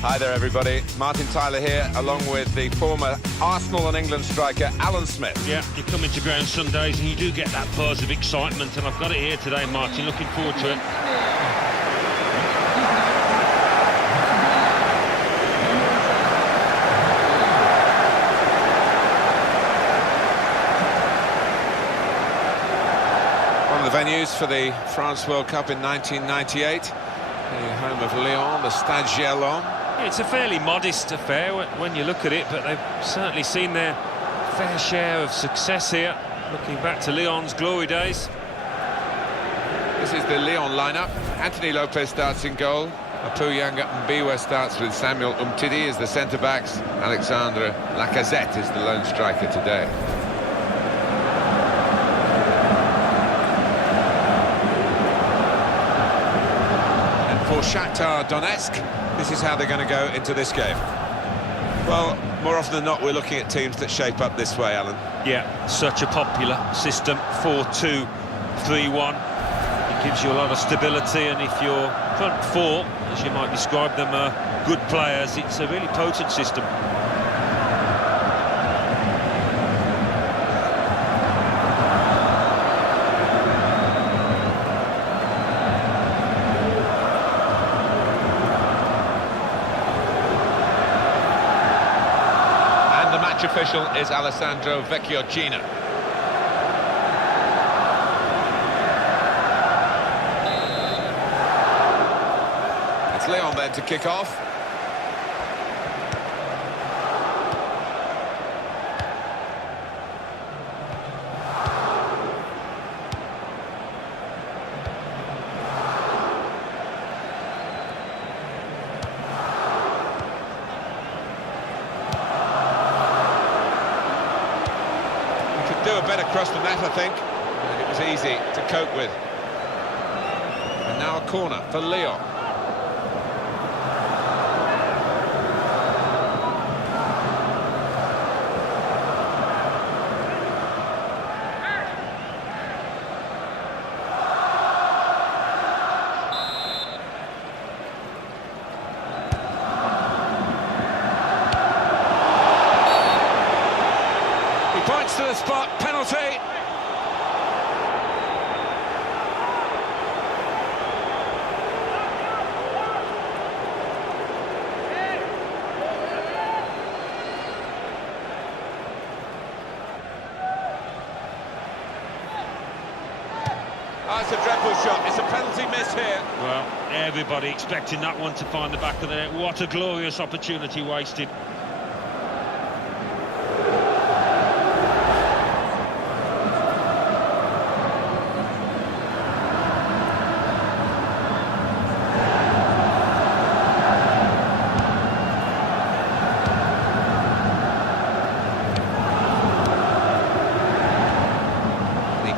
Hi there, everybody. Martin Tyler here, along with the former Arsenal and England striker, Alan Smith. Yeah, you come into ground Sundays and you do get that buzz of excitement, and I've got it here today, Martin. Looking forward to it. One of the venues for the France World Cup in 1998, the home of Lyon, the Stade Gerland. It's a fairly modest affair when you look at it, but they've certainly seen their fair share of success here, looking back to Lyon's glory days. This is the Lyon lineup. Anthony Lopez starts in goal. Apuyanga Mbiwe starts with Samuel Umtiti as the centre-backs. Alexandre Lacazette is the lone striker today. And for Shakhtar Donetsk, this is how they're going to go into this game. Well, more often than not, we're looking at teams that shape up this way, Alan. Yeah, such a popular system, 4-2-3-1. It gives you a lot of stability, and if your front four, as you might describe them, are good players, it's a really potent system. Official is Alessandro Vecchiocina. It's Lyon then to kick off. Do a better cross than that, I think, and it was easy to cope with. And now a corner for Lyon. Points to the spot, penalty. Oh, it's a dreadful shot. It's a penalty miss here. Well, everybody expecting that one to find the back of the net. What a glorious opportunity wasted.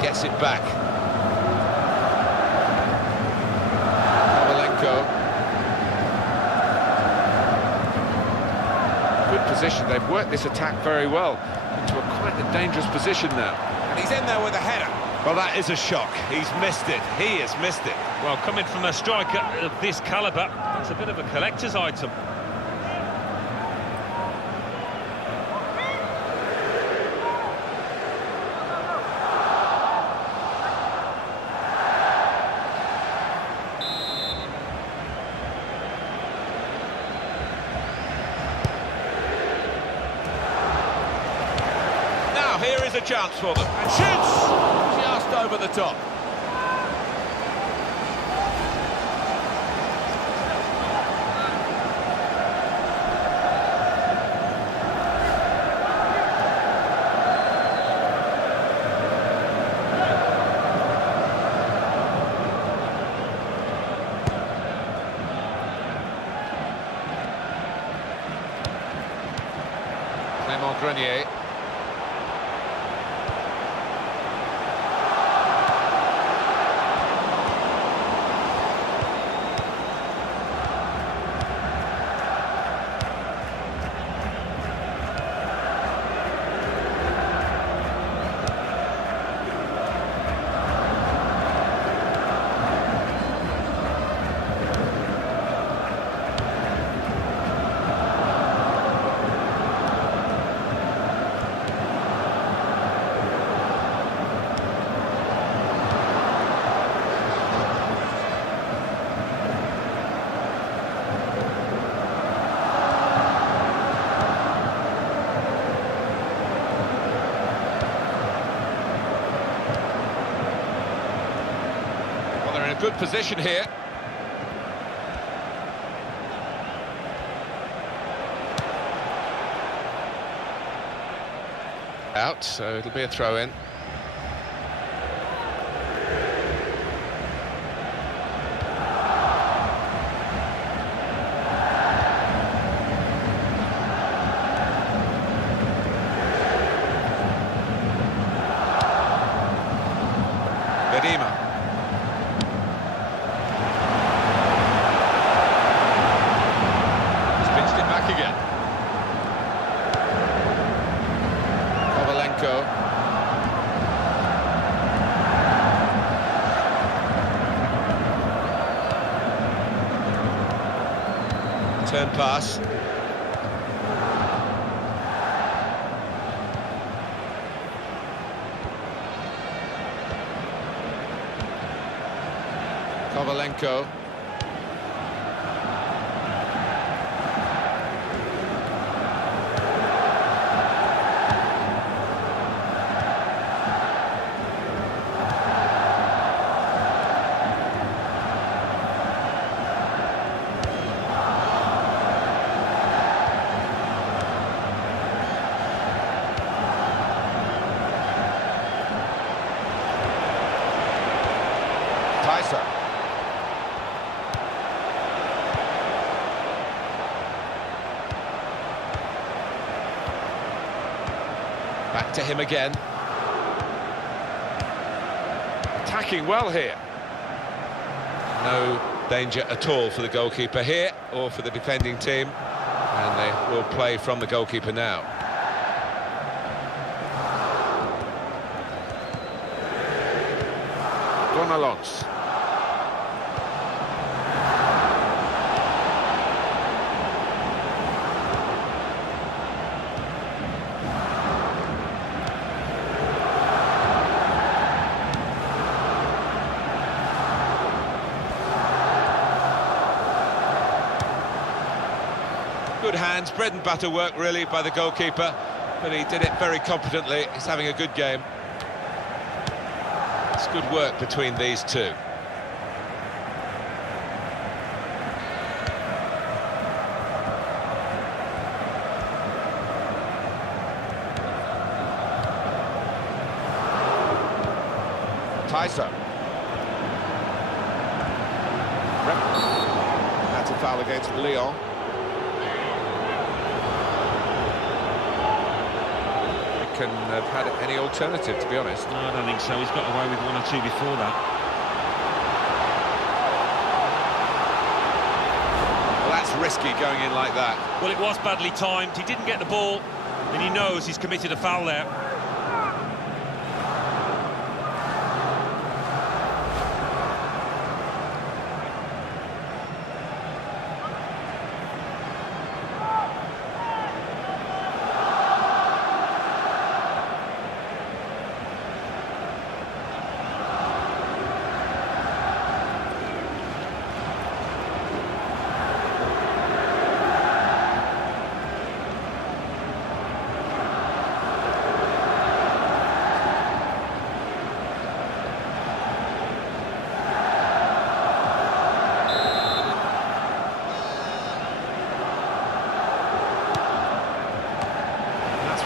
Gets it back. Good position. They've worked this attack very well into quite a dangerous position now. And he's in there with a header. Well, that is a shock. He's missed it. He has missed it. Well, coming from a striker of this calibre, that's a bit of a collector's item. Here is a chance for them, and shoots just over the top. Clément Grenier. Good position here. Out, so it'll be a throw-in. Turn pass. Kovalenko. Back to him again. Attacking well here. No danger at all for the goalkeeper here, or for the defending team. And they will play from the goalkeeper now. Donetsk. Good hands, bread and butter work really by the goalkeeper, but he did it very competently. He's having a good game. It's good work between these two. Tyson. That's a foul against Lyon. Can have had any alternative, to be honest. No, I don't think so. He's got away with one or two before that. Well, that's risky going in like that. Well, it was badly timed. He didn't get the ball, and he knows he's committed a foul there.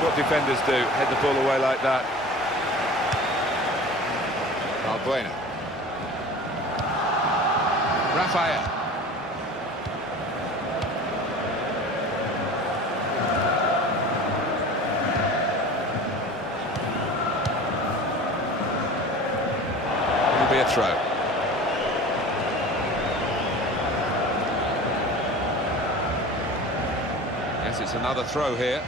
What defenders do, head the ball away like that. Valbuena. Raphael. It'll be a throw. Yes, it's another throw here.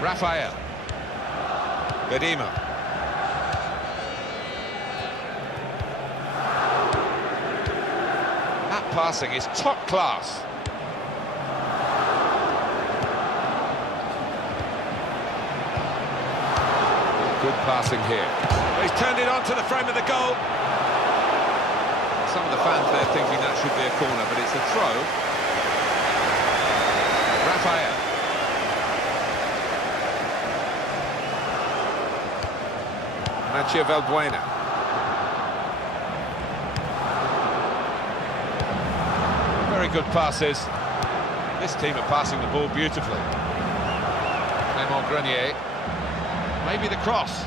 Raphael. Bedima. That passing is top class. Good passing here. He's turned it onto the frame of the goal. Some of the fans there thinking that should be a corner, but it's a throw. Raphael. Mathieu Valbuena. Very good passes. This team are passing the ball beautifully. Clément Grenier. Maybe the cross.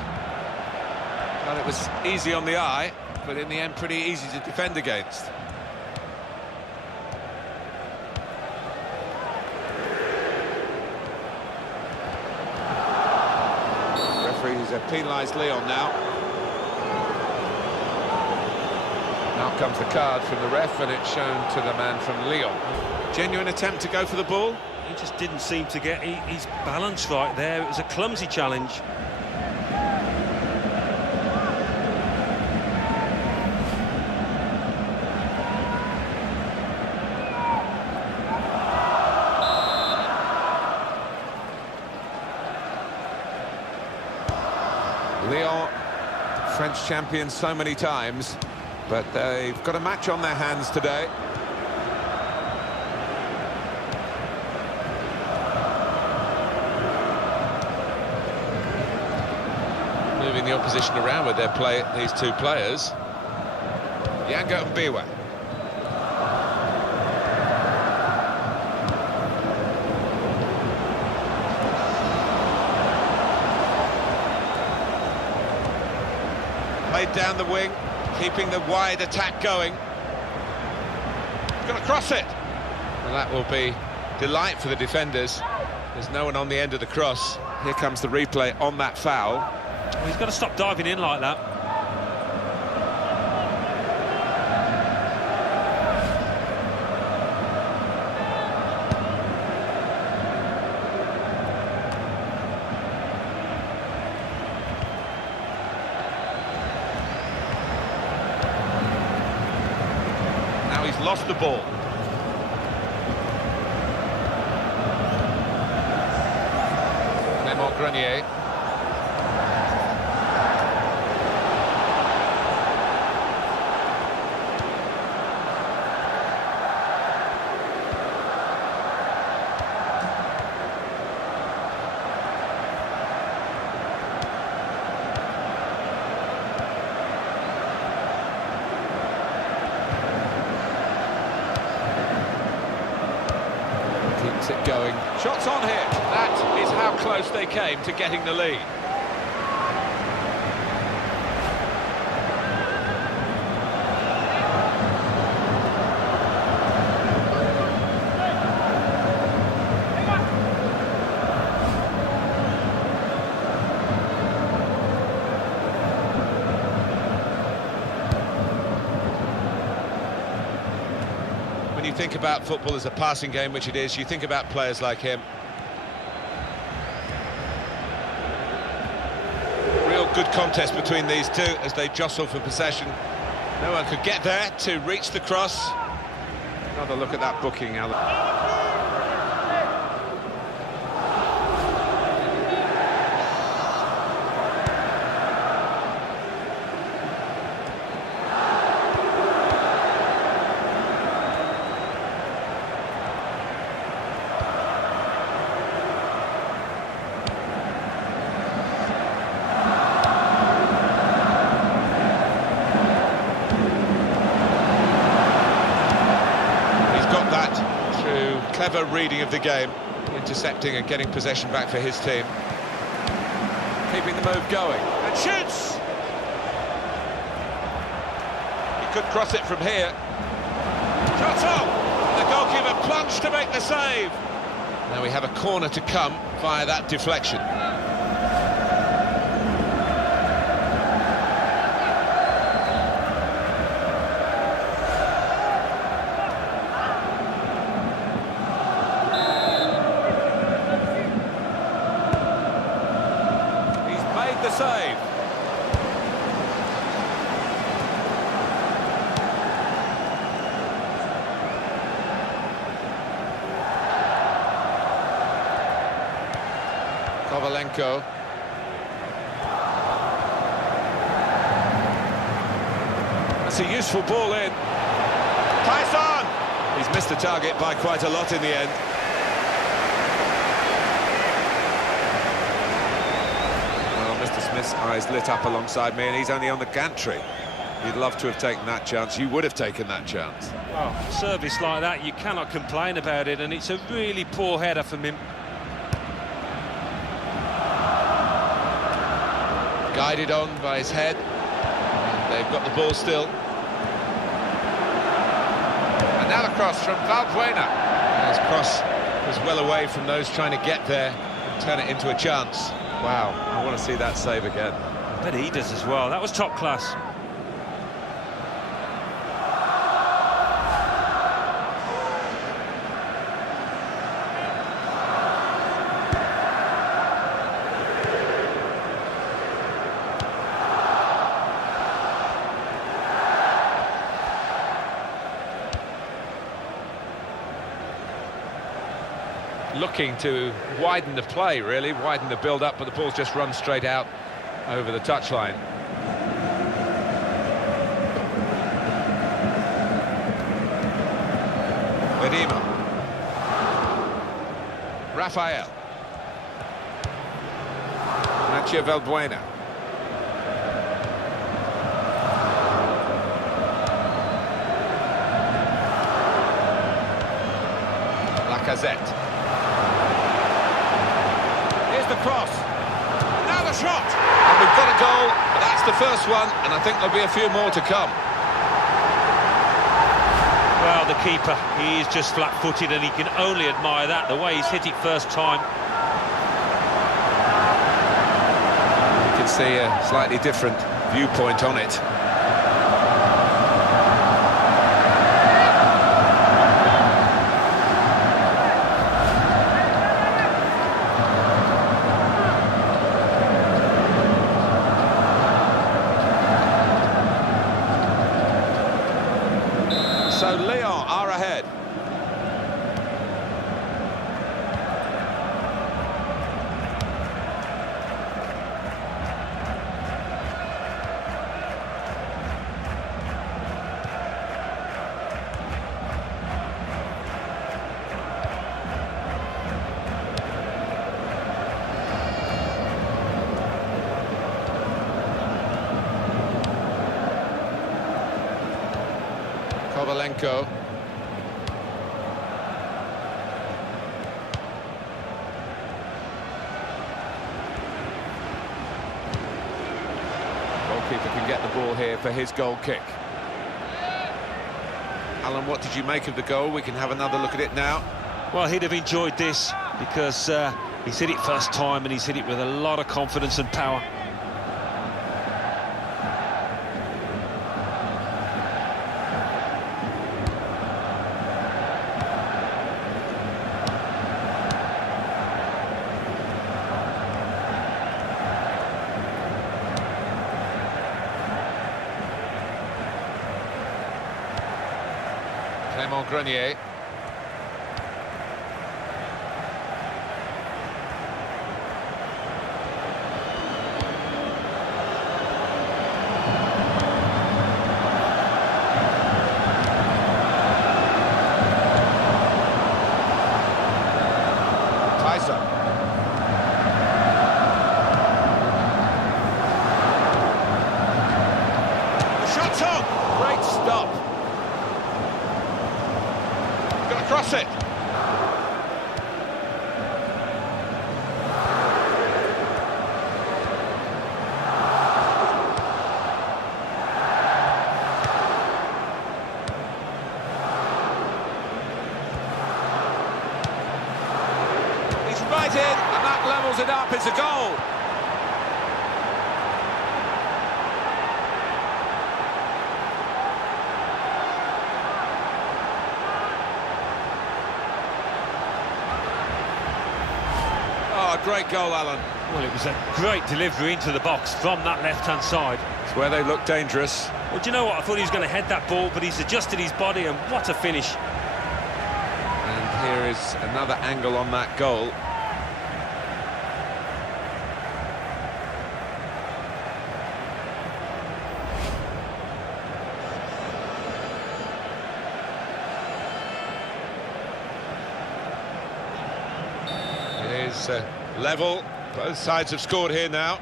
Well, it was easy on the eye, but in the end pretty easy to defend against. Referees have penalised Lyon now. Now comes the card from the ref, and it's shown to the man from Lyon. Genuine attempt to go for the ball. He just didn't seem to get his balance right there. It was a clumsy challenge. Lyon, French champions so many times, but they've got a match on their hands today. Moving the opposition around with these two players. Yango and Biwa. Played down the wing, keeping the wide attack going. Going to cross it. Well, that will be delight for the defenders. There's no one on the end of the cross. Here comes the replay on that foul. Well, he's got to stop diving in like that. Now he's lost the ball. Clément Grenier. Keeps it going. Shots on here. That is how close they came to getting the lead. When you think about football as a passing game, which it is, you think about players like him. Real good contest between these two as they jostle for possession. No one could get there to reach the cross. Another look at that booking, Alan. Clever reading of the game, intercepting and getting possession back for his team. Keeping the move going, and shoots! He could cross it from here. Shot on! The goalkeeper plunged to make the save. Now we have a corner to come via that deflection. The save. Kovalenko. That's a useful ball in. Tyson! He's missed the target by quite a lot in the end. Mr. Smith honest, eyes lit up alongside me, and he's only on the gantry. You'd love to have taken that chance. You would have taken that chance. Well, service like that, you cannot complain about it, and it's a really poor header from him. Guided on by his head. They've got the ball still. And now the cross from Valbuena. His cross was well away from those trying to get there and turn it into a chance. Wow, I want to see that save again. I bet he does as well. That was top class. Looking to widen the play, really, widen the build-up, but the ball's just run straight out over the touchline. Medina. Rafael. Nacho Valbuena. Lacazette. The cross, and now the shot, and we've got a goal, but that's the first one, and I think there'll be a few more to come. Well, the keeper, he is just flat-footed, and he can only admire that, the way he's hit it first time. You can see a slightly different viewpoint on it. So Lyon are ahead. Kovalenko. Goalkeeper can get the ball here for his goal kick. Alan, what did you make of the goal? We can have another look at it now. Well, he'd have enjoyed this because he's hit it first time and he's hit it with a lot of confidence and power. Clément Grenier. Tyson. The shot's on! Great stop. Cross it. He's right in, and that levels it up. It's a goal. Great goal, Alan. Well, it was a great delivery into the box from that left-hand side. It's where they look dangerous. Well, do you know what? I thought he was going to head that ball, but he's adjusted his body, and what a finish. And here is another angle on that goal. It is level. Both sides have scored here now.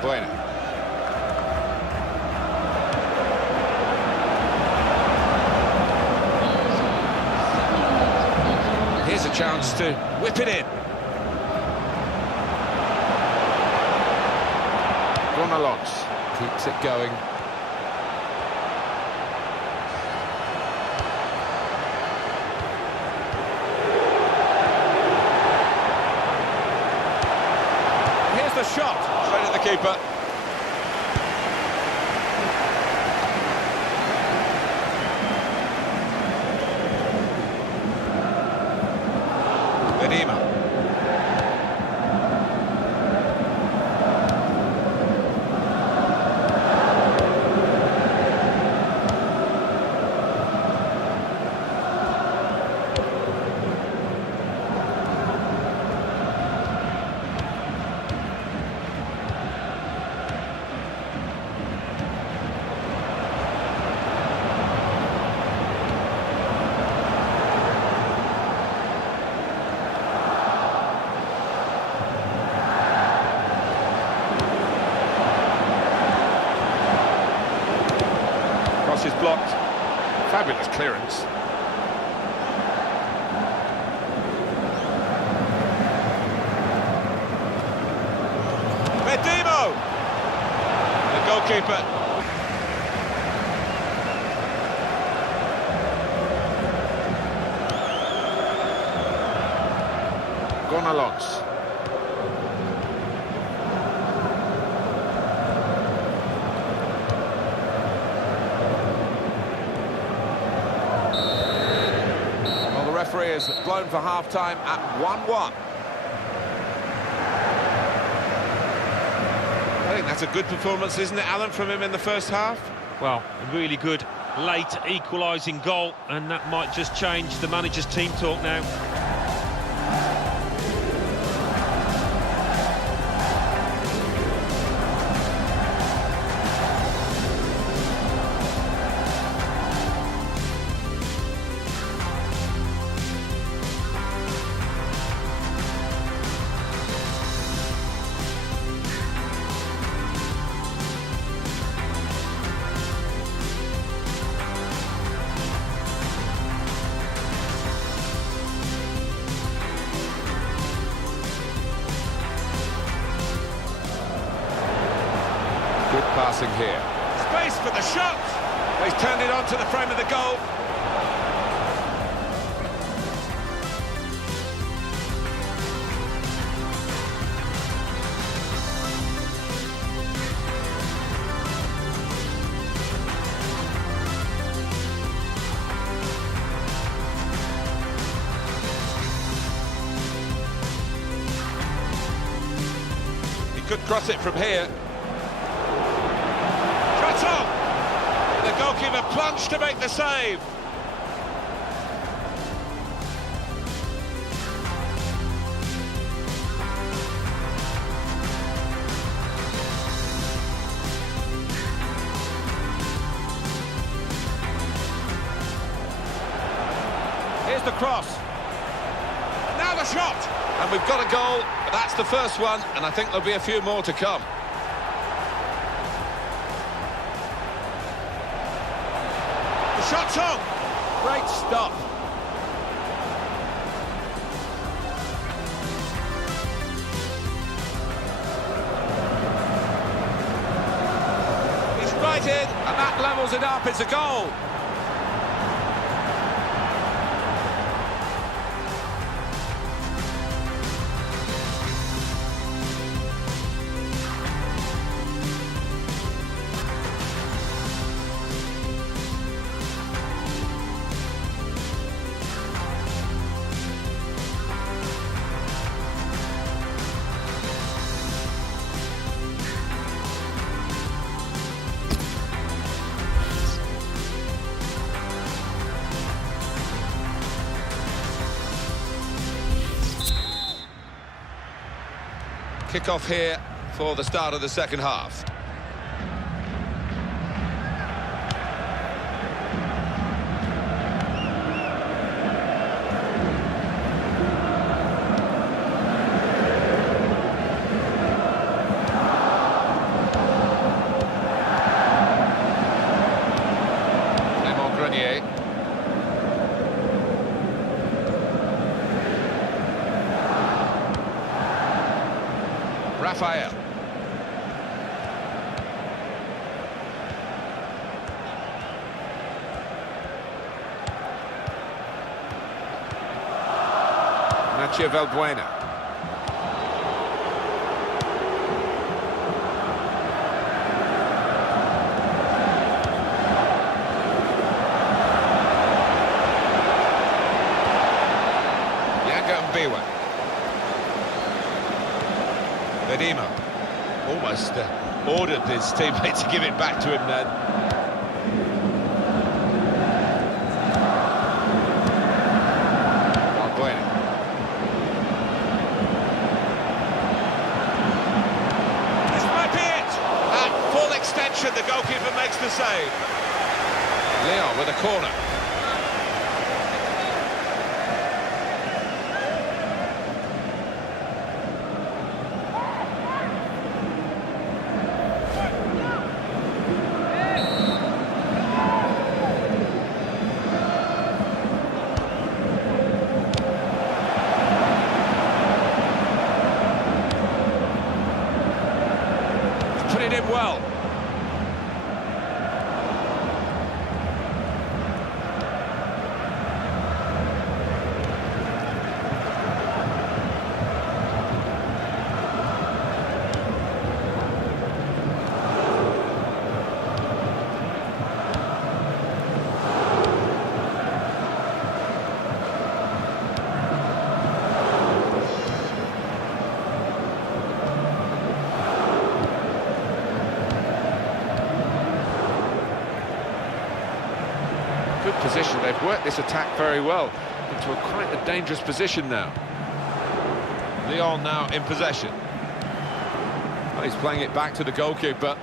Balbuena. Here's a chance to whip it in. Donetsk keeps it going. Here's the shot, straight at the keeper. Benfica. Is blocked. Fabulous clearance. Medimo! The goalkeeper. Donetsk. Referee is blown for half-time at 1-1. I think that's a good performance, isn't it, Alan, from him in the first half? Well, a really good late equalising goal, and that might just change the manager's team talk now. Good passing here. Space for the shot! He's turned it onto the frame of the goal. He could cross it from here. The goalkeeper plunged to make the save. Here's the cross. Now the shot. And we've got a goal. That's the first one, and I think there'll be a few more to come. Shot's on! Great stop. He's righted, and that levels it up. It's a goal. Kick-off here for the start of the second half. Raphael. Nacho Valbuena. Bedima almost ordered his teammate to give it back to him then. Valbuena. This might be it! At full extension, the goalkeeper makes the save. Lyon with a corner. Put it in well. Good position. They've worked this attack very well into quite a dangerous position now. Lyon now in possession. Well, he's playing it back to the goalkeeper.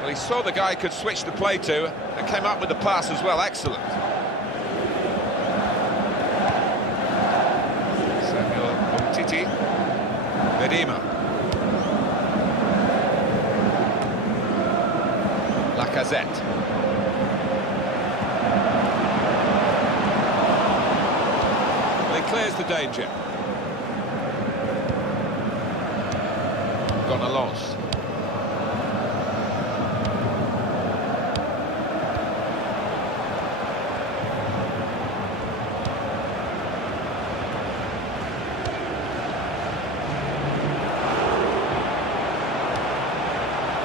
Well, he saw the guy could switch the play to and came up with the pass as well. Excellent. Samuel Umtiti. Bedima. Lacazette. Well, he clears the danger. Gone a loss.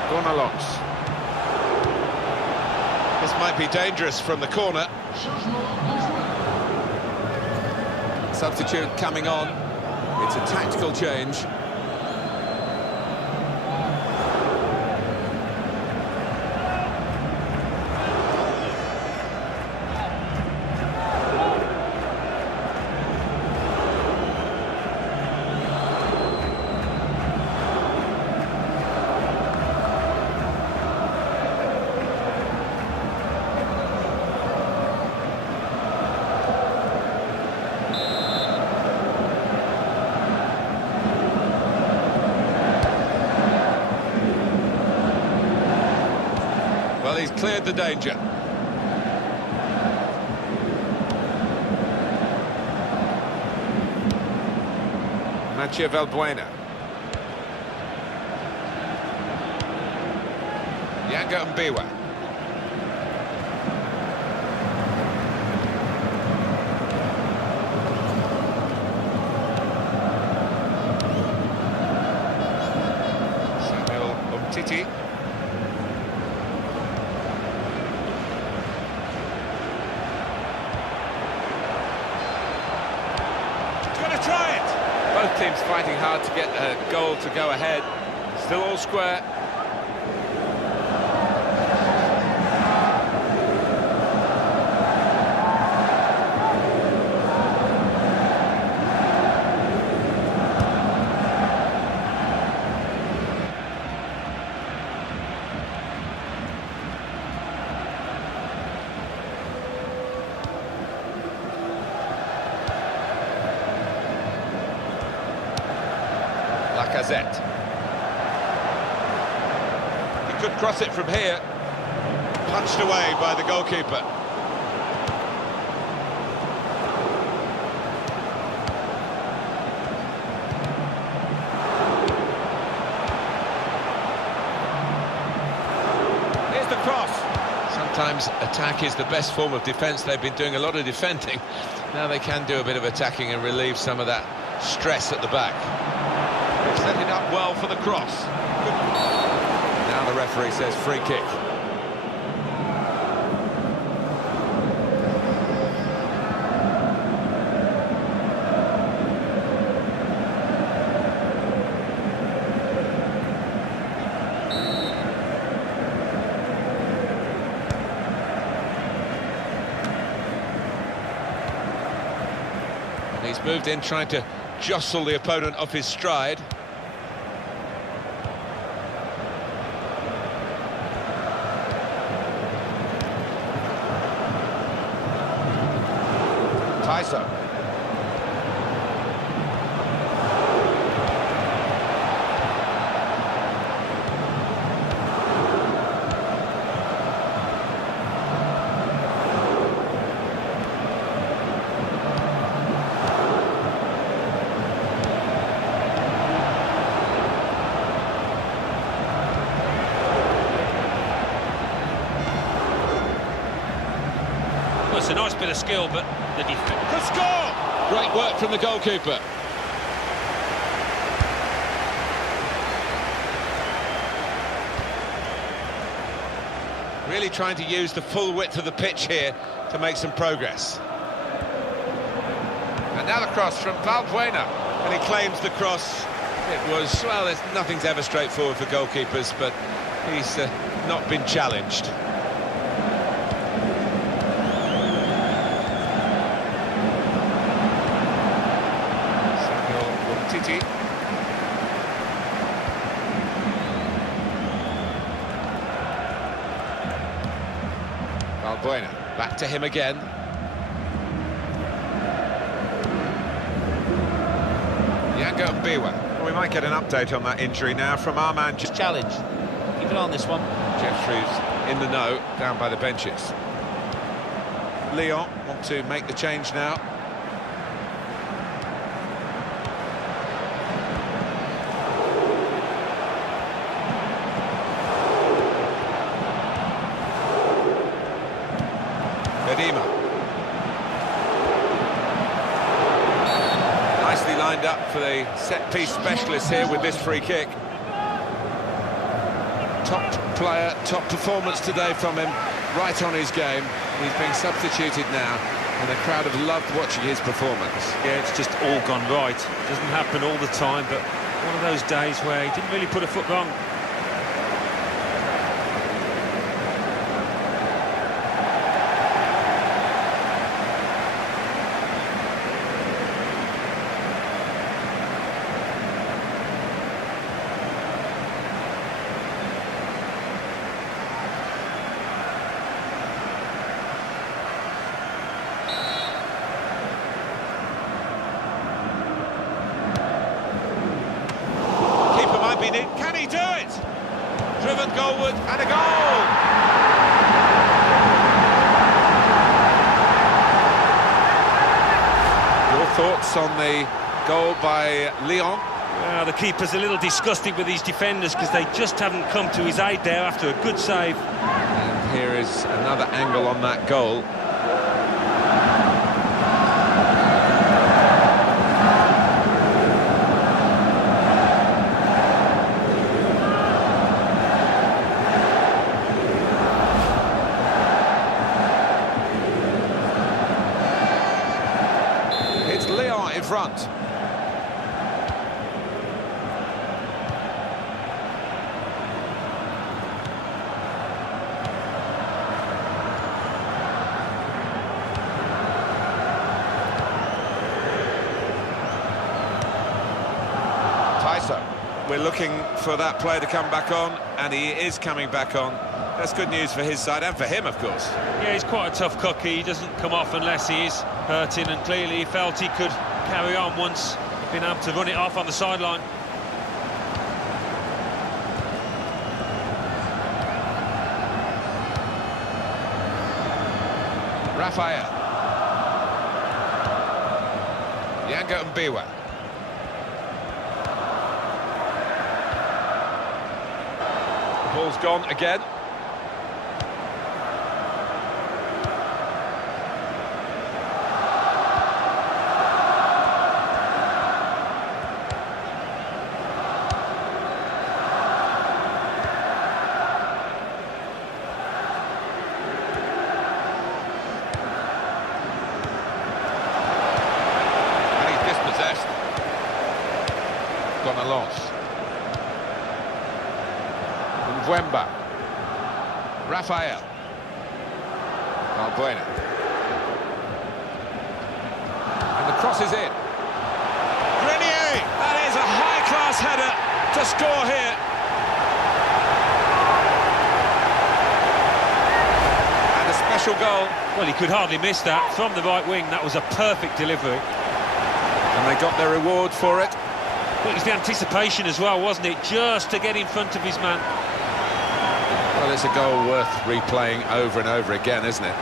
Gone a loss. This might be dangerous from the corner. Substitute coming on. It's a tactical change. Well, he's cleared the danger. Nacho Valbuena. Yanga Mbiwa. Samuel Umtiti. Try it! Both teams fighting hard to get a goal to go ahead. Still all square. Lacazette. He could cross it from here. Punched away by the goalkeeper. sometimes attack is the best form of defence. They've been doing a lot of defending. Now they can do a bit of attacking and relieve some of that stress at the back. They've set it up well for the cross. Now the referee says free kick. He's moved in, trying to jostle the opponent off his stride. Tyso. It's a nice bit of skill, but the defence Could score! Great work from the goalkeeper. Really trying to use the full width of the pitch here to make some progress. And now the cross from Valbuena. And he claims the cross. It was, well, nothing's ever straightforward for goalkeepers, but he's not been challenged. Valbuena, back to him again. Yango Biwa. Well, we might get an update on that injury now from our man. Challenge. Keep it on this one. Jeffrey's in the know, down by the benches. Lyon want to make the change now. Nicely lined up for the set-piece specialist here with this free kick. Top player, top performance today from him, right on his game. He's being substituted now, and the crowd have loved watching his performance. Yeah, it's just all gone right. It doesn't happen all the time, but one of those days where he didn't really put a foot wrong. Can he do it? Driven goalward and a goal! Your thoughts on the goal by Lyon? The keeper's a little disgusted with these defenders because they just haven't come to his aid there after a good save. And here is another angle on that goal. Lyon in front. Tyso. We're looking for that player to come back on, and he is coming back on. That's good news for his side and for him, of course. Yeah, he's quite a tough cookie. He doesn't come off unless he is hurting, and clearly he felt he could carry on once been able to run it off on the sideline. Raphael. Yango Biwa. Ball's gone again. Ramos. Mwemba. Rafael. Valbuena. And the cross is in. Grenier! That is a high-class header to score here. And a special goal. Well, he could hardly miss that. From the right wing, that was a perfect delivery. And they got their reward for it. Well, it was the anticipation as well, wasn't it? Just to get in front of his man. Well, it's a goal worth replaying over and over again, isn't it?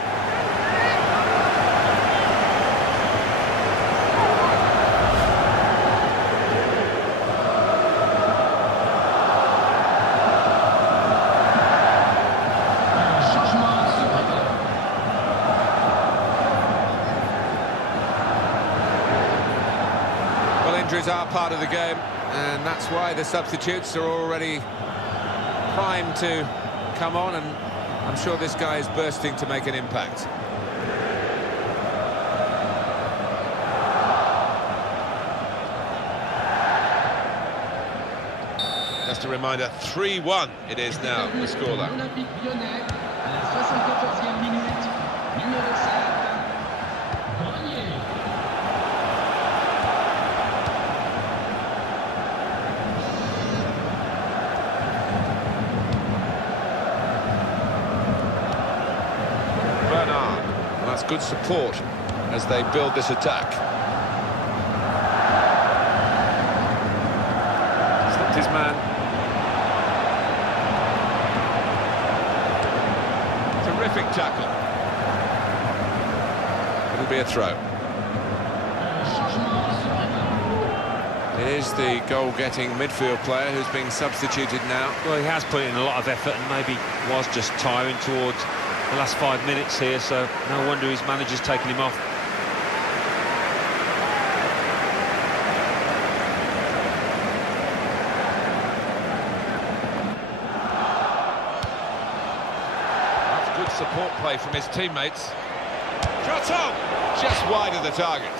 Well, injuries are part of the game, and that's why the substitutes are already primed to come on, and I'm sure this guy is bursting to make an impact. Just a reminder, 3-1 it is now, the scoreline. Olympique Lyonnais, à la 74e minute, numéro 7, Grenier. Bernard, well, that's good support as they build this attack. Stopped his man. Terrific tackle. It'll be a throw. It is the goal-getting midfield player who's being substituted now. Well, he has put in a lot of effort and maybe was just tiring towards the last 5 minutes here, so no wonder his manager's taken him off. That's good support play from his teammates. Shot on! Just wide of the target.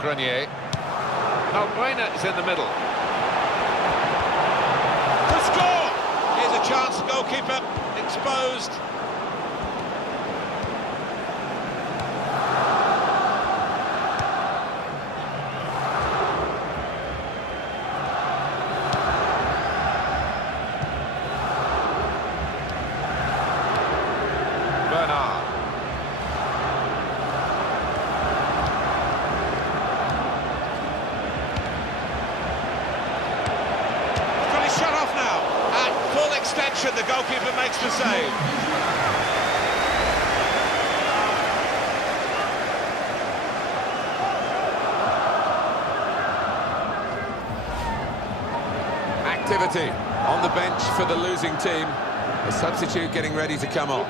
Grenier. Valbuena is in the middle. To score! Here's a chance, goalkeeper exposed. Bernard. Extension, the goalkeeper makes the save. Activity on the bench for the losing team. The substitute getting ready to come on.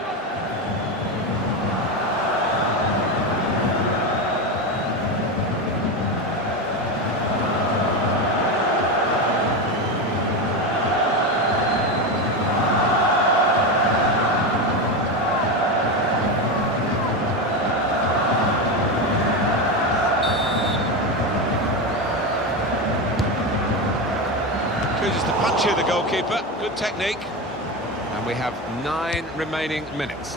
Chooses to punch here, the goalkeeper. Good technique. And we have 9 remaining minutes.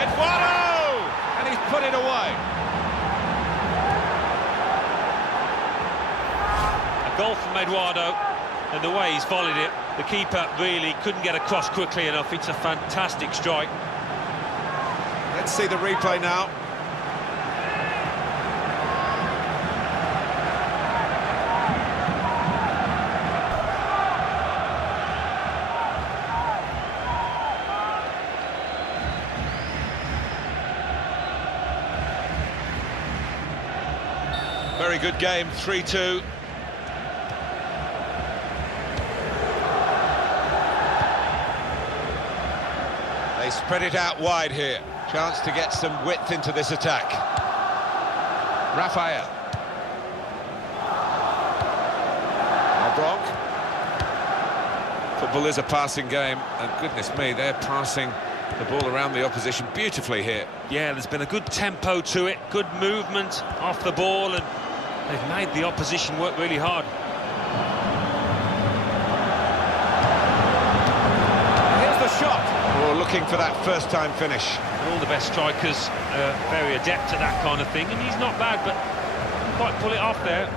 Eduardo! And he's put it away. A goal from Eduardo, and the way he's volleyed it, the keeper really couldn't get across quickly enough. It's a fantastic strike. Let's see the replay now. Very good game, 3-2. They spread it out wide here. Chance to get some width into this attack. Raphael. Brock. Football is a passing game, and goodness me, they're passing the ball around the opposition beautifully here. Yeah, there's been a good tempo to it, good movement off the ball, and they've made the opposition work really hard. Here's the shot. Oh, looking for that first-time finish. And all the best strikers are very adept at that kind of thing, and he's not bad, but didn't quite pull it off there.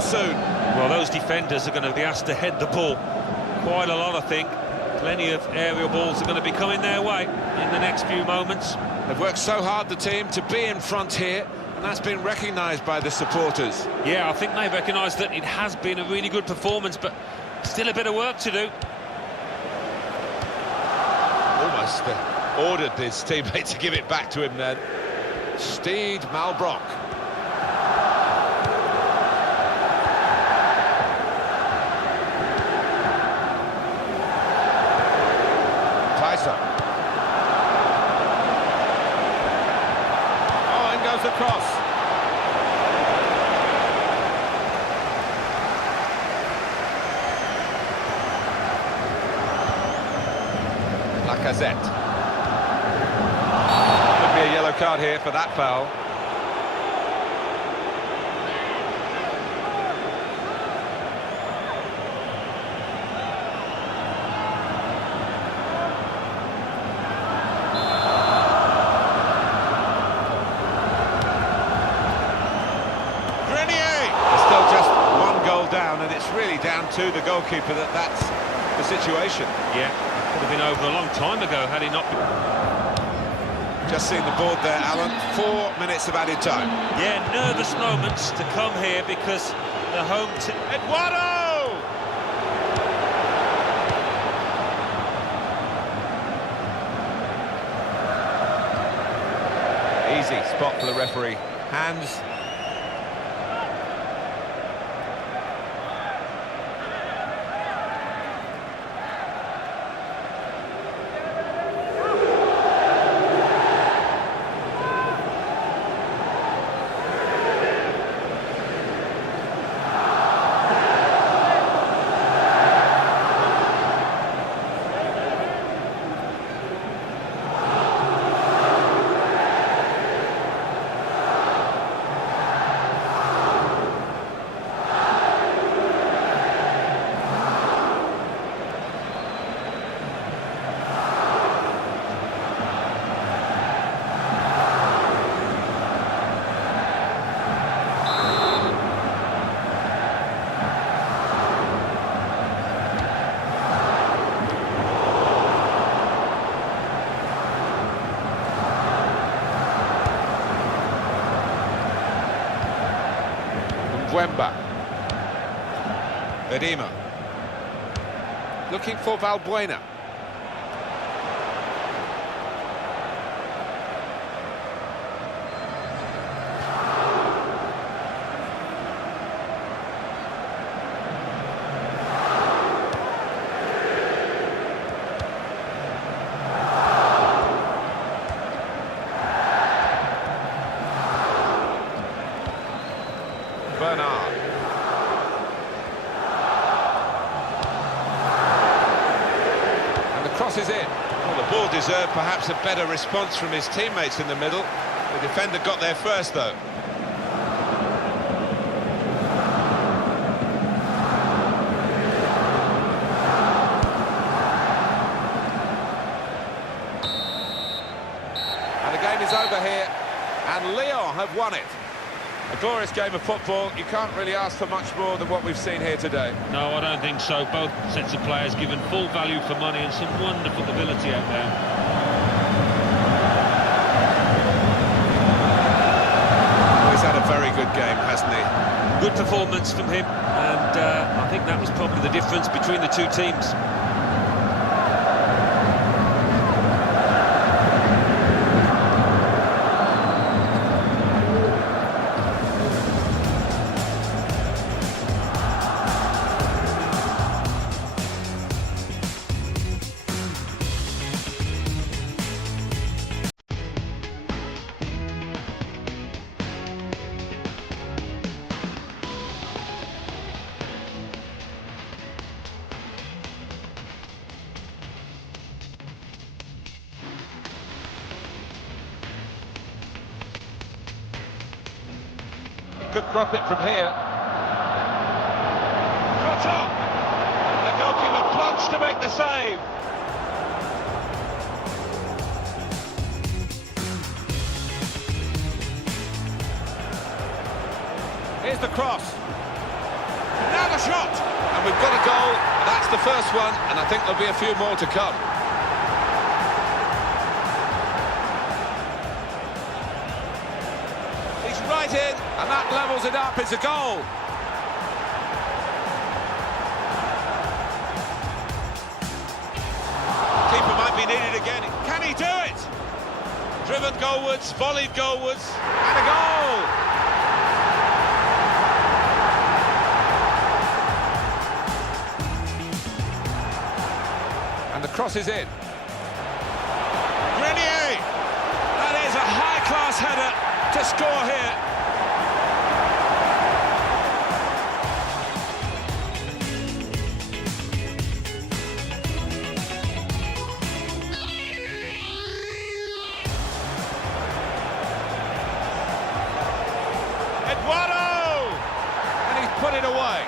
Soon. Well, those defenders are going to be asked to head the ball quite a lot, I think. Plenty of aerial balls are going to be coming their way in the next few moments. They've worked so hard, the team, to be in front here, and that's been recognised by the supporters. Yeah, I think they recognise that it has been a really good performance, but still a bit of work to do. Almost ordered his teammate to give it back to him then. Stade Malbrock. Oh, in goes the cross. Lacazette. Could be a yellow card here for that foul. Down, and it's really down to the goalkeeper that's the situation. Yeah, could have been over a long time ago had he not been... Just seen the board there, Alan. 4 minutes of added time. Yeah, nervous moments to come here because the home team... Eduardo! Easy spot for the referee. Hands. Wemba. Edema. Looking for Valbuena. Bernard. And the cross is in. Well, the ball deserved perhaps a better response from his teammates in the middle. The defender got there first, though. And the game is over here, and Lyon have won it. A glorious game of football. You can't really ask for much more than what we've seen here today. No, I don't think so. Both sets of players given full value for money and some wonderful ability out there. He's had a very good game, hasn't he? Good performance from him, and I think that was probably the difference between the two teams. Could drop it from here. Cut up! The goalkeeper plunged to make the save. Here's the cross. Now the shot! And we've got a goal. That's the first one, and I think there'll be a few more to come. Right in, and that levels it up. It's a goal. Keeper might be needed again. Can he do it? Driven goalwards, volleyed goalwards, and a goal. And the cross is in. Grenier! That is a high-class header to score here. Eduardo! And he's put it away.